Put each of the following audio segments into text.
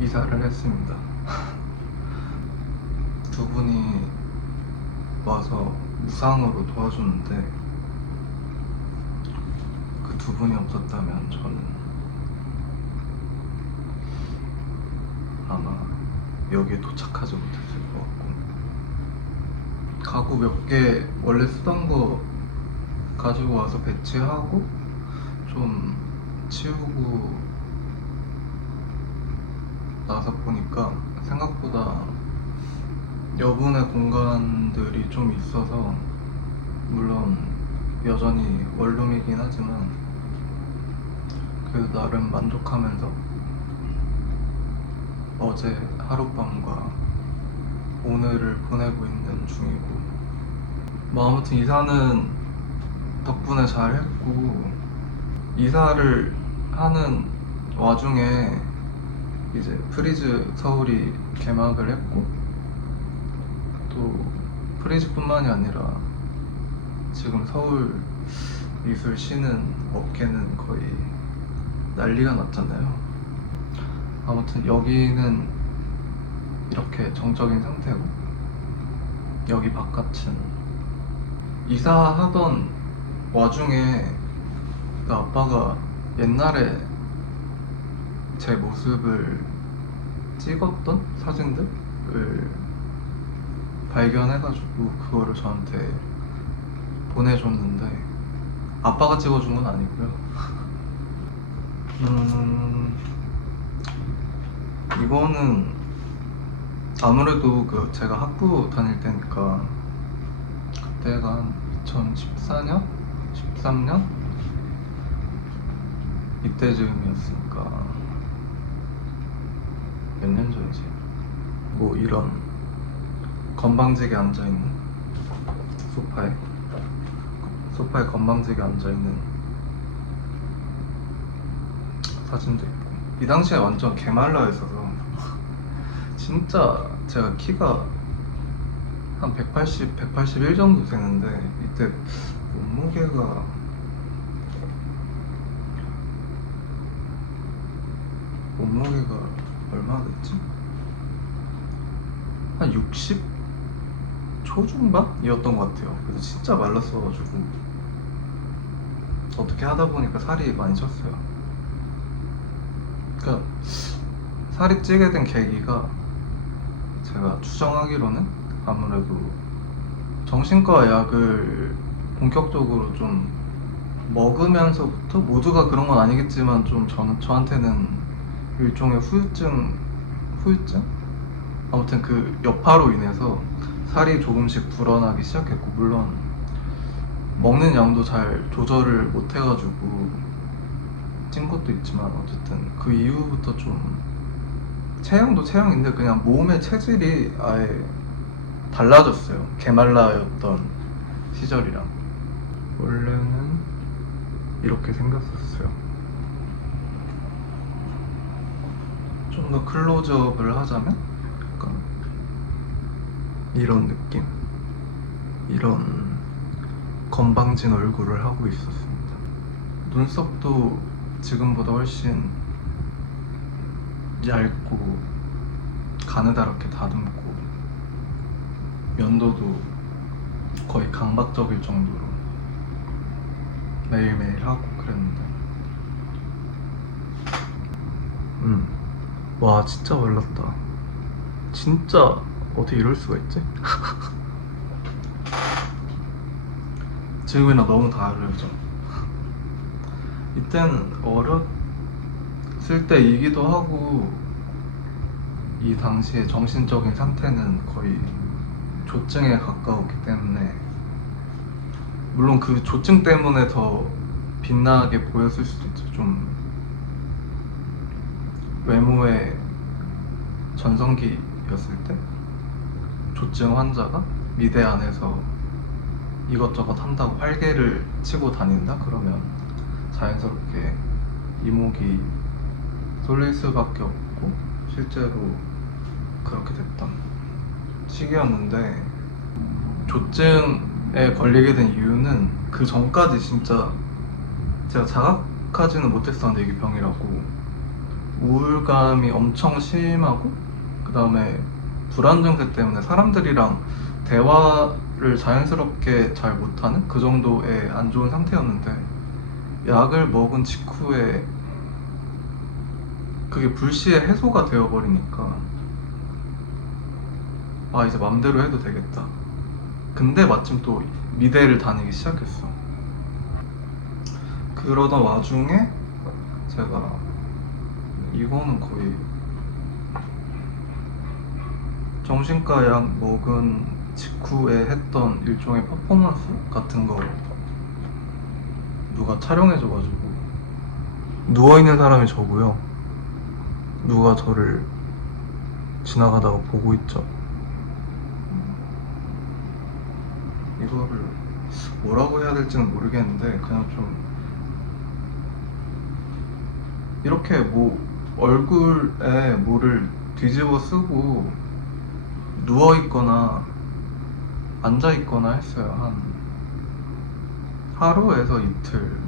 이사를 했습니다. 두 분이 와서 무상으로 도와줬는데 그 두 분이 없었다면 저는 아마 여기에 도착하지 못했을 것 같고, 가구 몇 개 원래 쓰던 거 가지고 와서 배치하고 좀 치우고 나서 보니까 생각보다 여분의 공간들이 좀 있어서, 물론 여전히 원룸이긴 하지만 그래도 나름 만족하면서 어제 하룻밤과 오늘을 보내고 있는 중이고, 뭐 아무튼 이사는 덕분에 잘 했고, 이사를 하는 와중에 이제 프리즈 서울이 개막을 했고, 또 프리즈뿐만이 아니라 지금 서울 미술 쉬는 업계는 거의 난리가 났잖아요. 아무튼 여기는 이렇게 정적인 상태고, 여기 바깥은 이사하던 와중에 그 아빠가 옛날에 제 모습을 찍었던 사진들을 발견해가지고 그거를 저한테 보내줬는데, 아빠가 찍어준 건 아니고요. 이거는 아무래도 그 제가 학부 다닐 때니까, 그때가 한 2014년? 13년? 이때쯤이었으니까 몇 년 전이지? 뭐 이런 건방지게 앉아있는 소파에 건방지게 앉아있는 사진도 있고, 이 당시에 완전 개말라 있어서 진짜 제가 키가 한 180, 181 정도 되는데, 이때 몸무게가 얼마 됐지? 한 60 초중반이었던 것 같아요. 그래서 진짜 말랐어가지고 어떻게 하다 보니까 살이 많이 쪘어요. 그러니까 살이 찌게 된 계기가, 제가 추정하기로는 아무래도 정신과 약을 본격적으로 좀 먹으면서부터, 모두가 그런 건 아니겠지만 좀 저한테는 일종의 후유증? 아무튼 그 여파로 인해서 살이 조금씩 불어나기 시작했고, 물론 먹는 양도 잘 조절을 못 해가지고 찐 것도 있지만, 어쨌든 그 이후부터 좀 체형도 체형인데 그냥 몸의 체질이 아예 달라졌어요. 개말라였던 시절이랑. 원래는 이렇게 생겼었어요. 좀 더 클로즈업을 하자면 약간 이런 느낌? 이런 건방진 얼굴을 하고 있었습니다. 눈썹도 지금보다 훨씬 얇고 가느다랗게 다듬고, 면도도 거의 강박적일 정도로 매일매일 하고 그랬는데, 와 진짜 말랐다. 진짜 어떻게 이럴 수가 있지? 지금이랑 너무 다르죠. 이땐 어렸을 때이기도 하고, 이 당시의 정신적인 상태는 거의 조증에 가까웠기 때문에, 물론 그 조증 때문에 더 빛나게 보였을 수도 있죠. 좀 외모의 전성기였을 때 조증 환자가 미대 안에서 이것저것 한다고 활개를 치고 다닌다? 그러면 자연스럽게 이목이 쏠릴 수밖에 없고, 실제로 그렇게 됐던 시기였는데, 조증에 걸리게 된 이유는 그 전까지 진짜 제가 자각하지는 못했었는데 이게 병이라고, 우울감이 엄청 심하고, 그 다음에 불안 증세 때문에 사람들이랑 대화를 자연스럽게 잘 못하는 그 정도의 안 좋은 상태였는데, 약을 먹은 직후에 그게 불시에 해소가 되어버리니까 아, 이제 맘대로 해도 되겠다. 근데 마침 또 미대를 다니기 시작했어. 그러던 와중에 제가, 이거는 거의 정신과 약 먹은 직후에 했던 일종의 퍼포먼스 같은 거 누가 촬영해줘가지고, 누워있는 사람이 저고요. 누가 저를 지나가다가 보고 있죠. 이거를 뭐라고 해야 될지는 모르겠는데, 그냥 좀 이렇게 뭐 얼굴에 뭐를 뒤집어 쓰고 누워있거나 앉아있거나 했어요. 한 하루에서 이틀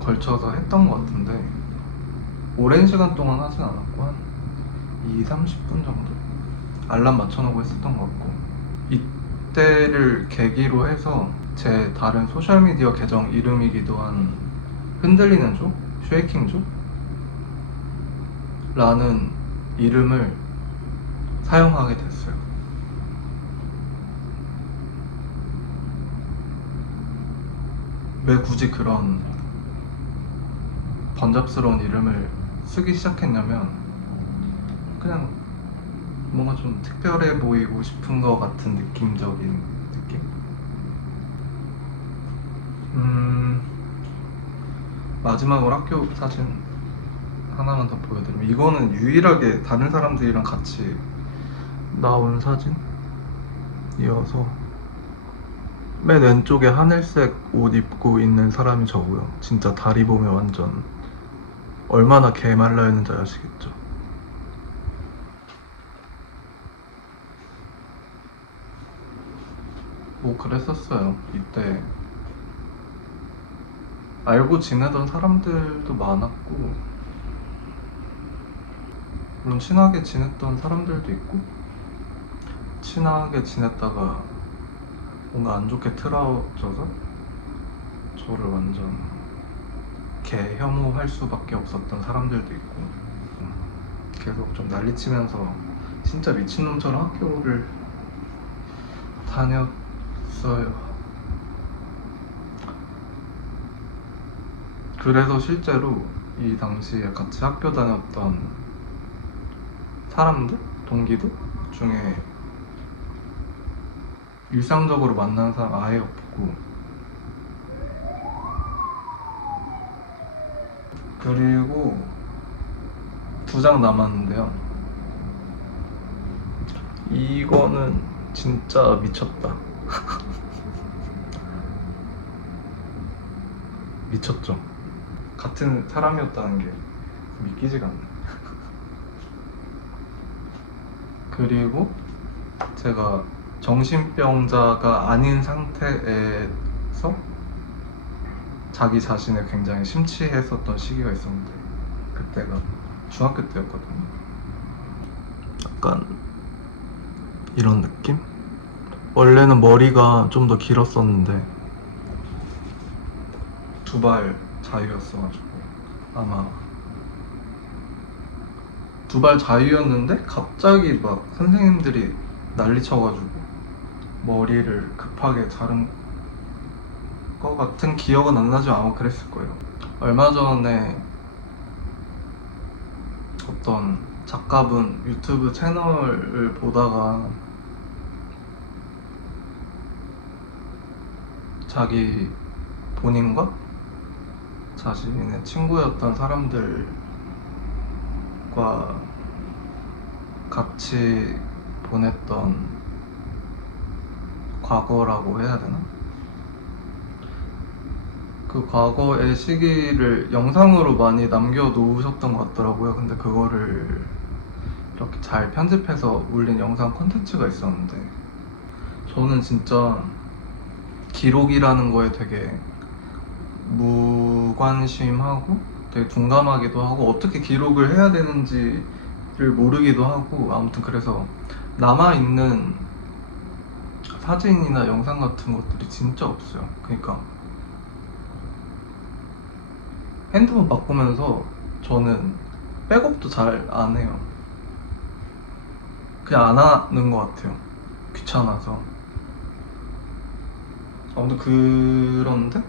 걸쳐서 했던 것 같은데, 오랜 시간 동안 하진 않았고 한 2, 30분 정도 알람 맞춰놓고 했었던 것 같고, 이때를 계기로 해서 제 다른 소셜미디어 계정 이름이기도 한 흔들리는 조? 쉐이킹 조? 라는 이름을 사용하게 됐어요. 왜 굳이 그런 번잡스러운 이름을 쓰기 시작했냐면, 그냥 뭔가 좀 특별해 보이고 싶은 것 같은 느낌적인 느낌? 마지막으로 학교 사진 하나만 더 보여드리면, 이거는 유일하게 다른 사람들이랑 같이 나온 사진이어서, 맨 왼쪽에 하늘색 옷 입고 있는 사람이 저고요. 진짜 다리 보면 완전 얼마나 개말라 있는지 아시겠죠? 뭐 그랬었어요. 이때 알고 지내던 사람들도 많았고, 물론 친하게 지냈던 사람들도 있고, 친하게 지냈다가 뭔가 안 좋게 틀어져서 저를 완전 개 혐오할 수밖에 없었던 사람들도 있고, 계속 좀 난리치면서 진짜 미친놈처럼 학교를 다녔어요. 그래서 실제로 이 당시에 같이 학교 다녔던 사람들, 동기들 중에 일상적으로 만나는 사람 아예 없고, 그리고 2장 남았는데요. 이거는 진짜 미쳤다. 미쳤죠? 같은 사람이었다는 게 믿기지가 않네. 그리고 제가 정신병자가 아닌 상태에서 자기 자신을 굉장히 심취했었던 시기가 있었는데, 그때가 중학교 때였거든요. 약간 이런 느낌? 원래는 머리가 좀 더 길었었는데 두발 자유였어가지고, 아마 두발 자유였는데 갑자기 막 선생님들이 난리쳐가지고 머리를 급하게 자른 것 같은 기억은 안 나지만 아마 그랬을 거예요. 얼마 전에 어떤 작가분 유튜브 채널을 보다가 자기 본인과 자신의 친구였던 사람들과 같이 보냈던 과거라고 해야 되나? 그 과거의 시기를 영상으로 많이 남겨놓으셨던 것 같더라고요. 근데 그거를 이렇게 잘 편집해서 올린 영상 콘텐츠가 있었는데, 저는 진짜 기록이라는 거에 되게 무관심하고 되게 둔감하기도 하고 어떻게 기록을 해야 되는지를 모르기도 하고 아무튼 그래서 남아있는 사진이나 영상 같은 것들이 진짜 없어요. 그러니까 핸드폰 바꾸면서 저는 백업도 잘 안 해요. 그냥 안 하는 것 같아요. 귀찮아서. 아무튼 그런데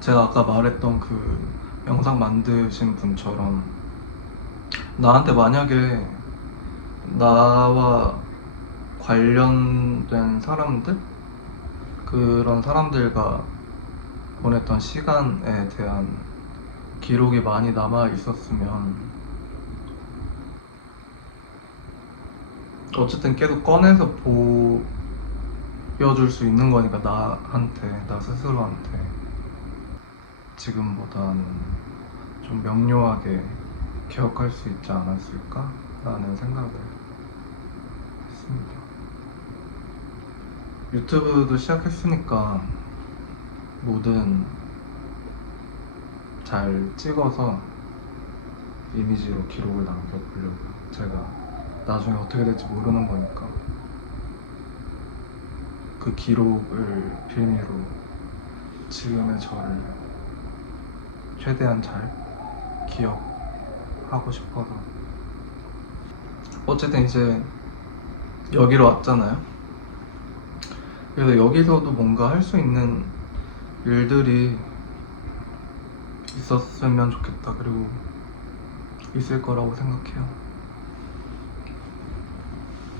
제가 아까 말했던 그 영상 만드신 분처럼 나한테 만약에 나와 관련된 사람들? 그런 사람들과 보냈던 시간에 대한 기록이 많이 남아 있었으면 어쨌든 계속 꺼내서 보여줄 수 있는 거니까 나한테, 나 스스로한테 지금보다는 좀 명료하게 기억할 수 있지 않았을까? 라는 생각을 했습니다. 유튜브도 시작했으니까 뭐든 잘 찍어서 이미지로 기록을 남겨보려고요. 제가 나중에 어떻게 될지 모르는 거니까 그 기록을 빌미로 지금의 저를 최대한 잘 기억하고 싶어서 어쨌든 이제 여기로 왔잖아요. 그래서 여기서도 뭔가 할 수 있는 일들이 있었으면 좋겠다. 그리고 있을 거라고 생각해요.